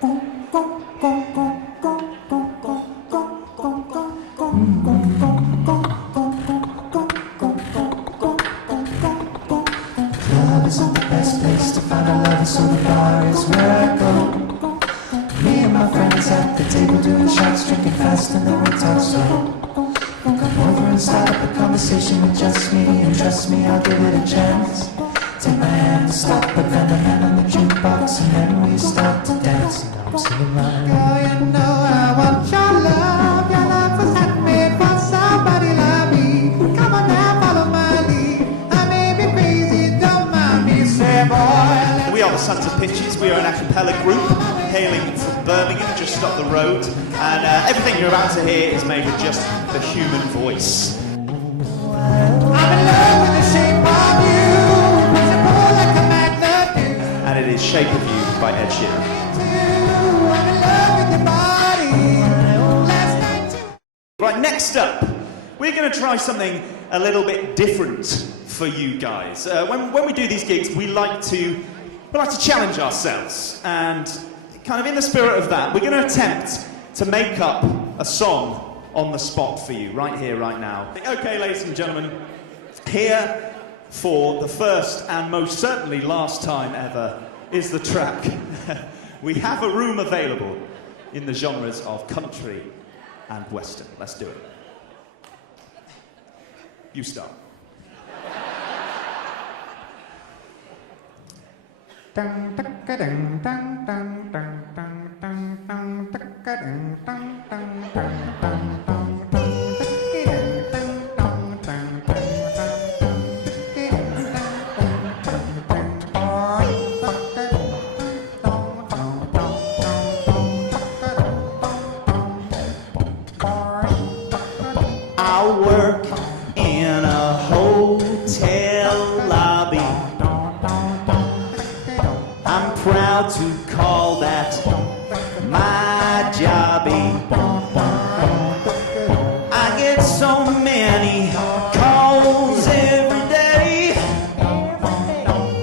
Love isn't the best place to find a lover, so the bar is where I go. Me and my friends at the table doing shots, drinking fast and then we talk slow. Come over and start up a conversation with just me, and trust me, I'll give it a chance. Take my hand, stop, put down the hand on the jukebox, and then we start to dance. And I'm singing like, girl, you know I want your love. Your love was handmade for somebody like me. Come on now, follow my lead. I may be crazy, don't mind me, say boy. We are the Sons of Pitches. We are an a cappella group hailing from Birmingham, just up the road. And everything you're about to hear is made with just the human voice. I'm in love with the shape of you. Like a magnet do. And it is Shape of You by Ed Sheeran. I'm in love with your body. Last night too. Right, next up, we're going to try something a little bit different for you guys. When we do these gigs, we like to challenge ourselves, and kind of in the spirit of that, we're going to attempt to make up a song on the spot for you, right here, right now. Okay, ladies and gentlemen, here for the first and most certainly last time ever is the track. We Have a Room Available in the genres of country and western. Let's do it. You start. I work in a hotel lobby. I'm proud to call that my jobby. I get so many calls every day.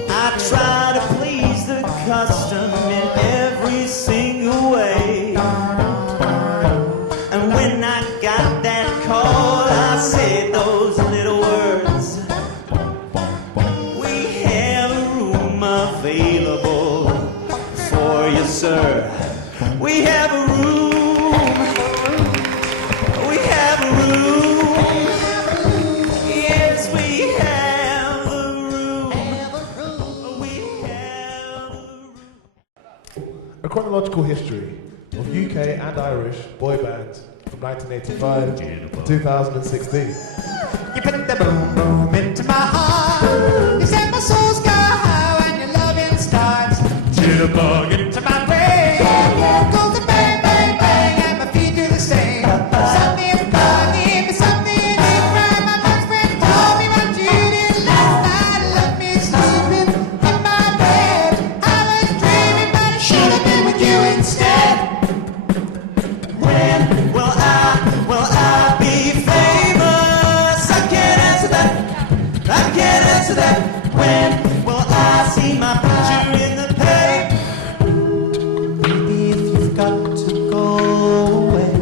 I try to please the customer in every single way. And when I got that call, I said those little words. We have a room available for you, sir. We have a room. We have a room. Yes, we have a room. We have a room. A chronological history of UK and Irish boy bands from 1985 to 2016. You put the boom boom into my heart. You set my soul sky high when your loving starts. Jitterbug into my brain. Goes the bang bang bang and my feet do the same. Something about me, something different. My best friend told me what you did last night. Left me sleeping in my bed. I was dreaming, but I should have been with you instead. When will I be famous? I can't answer that. I can't answer that. When will I see my picture in the paper? Maybe if you've got to go away,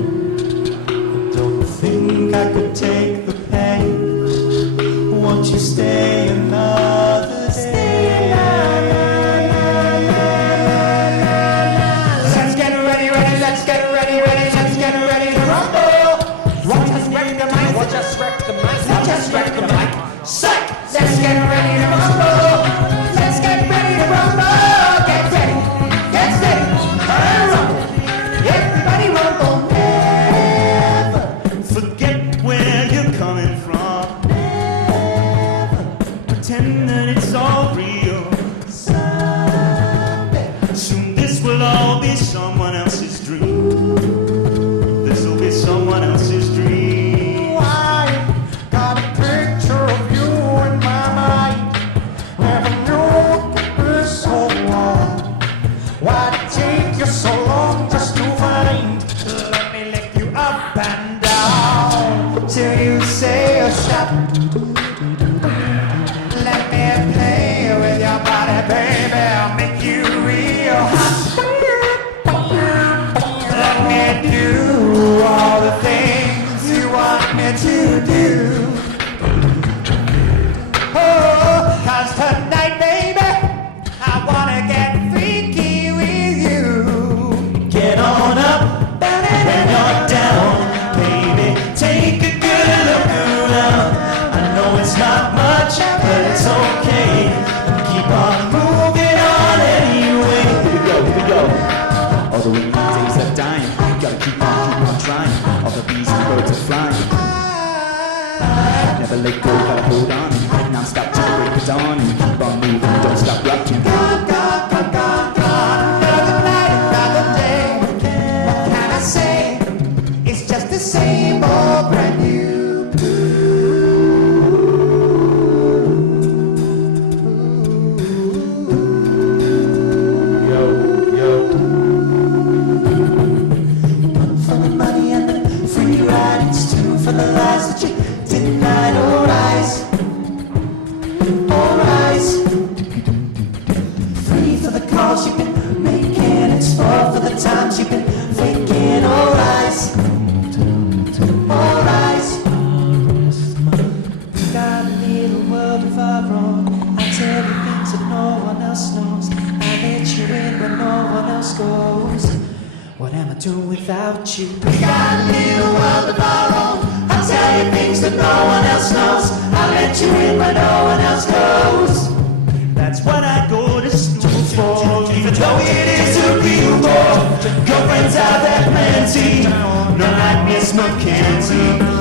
I don't think I could take the pain. Won't you stay another day? Let's get ready, ready, let's get ready, ready, let's get ready to rumble. Watch us wreck the mic, watch us wreck the mic, watch us wreck the mic. Psych! Let's get ready to rumble. Let's get ready to rumble. Get ready, get steady, and rumble. Everybody rumble. Never Forget where you're coming from. Pretend that it's all real. Soon this will all be someone else's dream. This will be someone else's dream. I got a picture of you in my mind. Never knew it was so long. Why'd it take you so long just to find? Let me lick you up and down till you say a shot. Let me play with your body, baby. I'll make you real hot. wanted to do. Oh, 'cause tonight, baby, I wanna get freaky with you. Get on up when you're down, baby. Take a good look around. I know it's not much, but it's okay. Keep on moving on anyway. Here we go. All the rainy days are dying. Gotta keep on trying. All the bees and birds are flying. Never let go, gotta hold on. Non-stop till the break of dawn. And keep on moving, don't stop rocking. Gone, another night, another day. What can I say? It's just the same old brand new. For the money and the free ride, it's two for the lies that you denied. All rise, all rise. Three for the calls you've been making, it's four for the times you've been faking. All rise, all rise. We got a little world of our own. I tell you things that no one else knows. I let you in when no one else goes. What am I doing without you? We got a little world of our own. I tell you things that no one else knows. I let you in where no one else goes. That's what I go to school for. Even though it is a real war, girlfriends out there plenty. Not like Miss Mackenzie.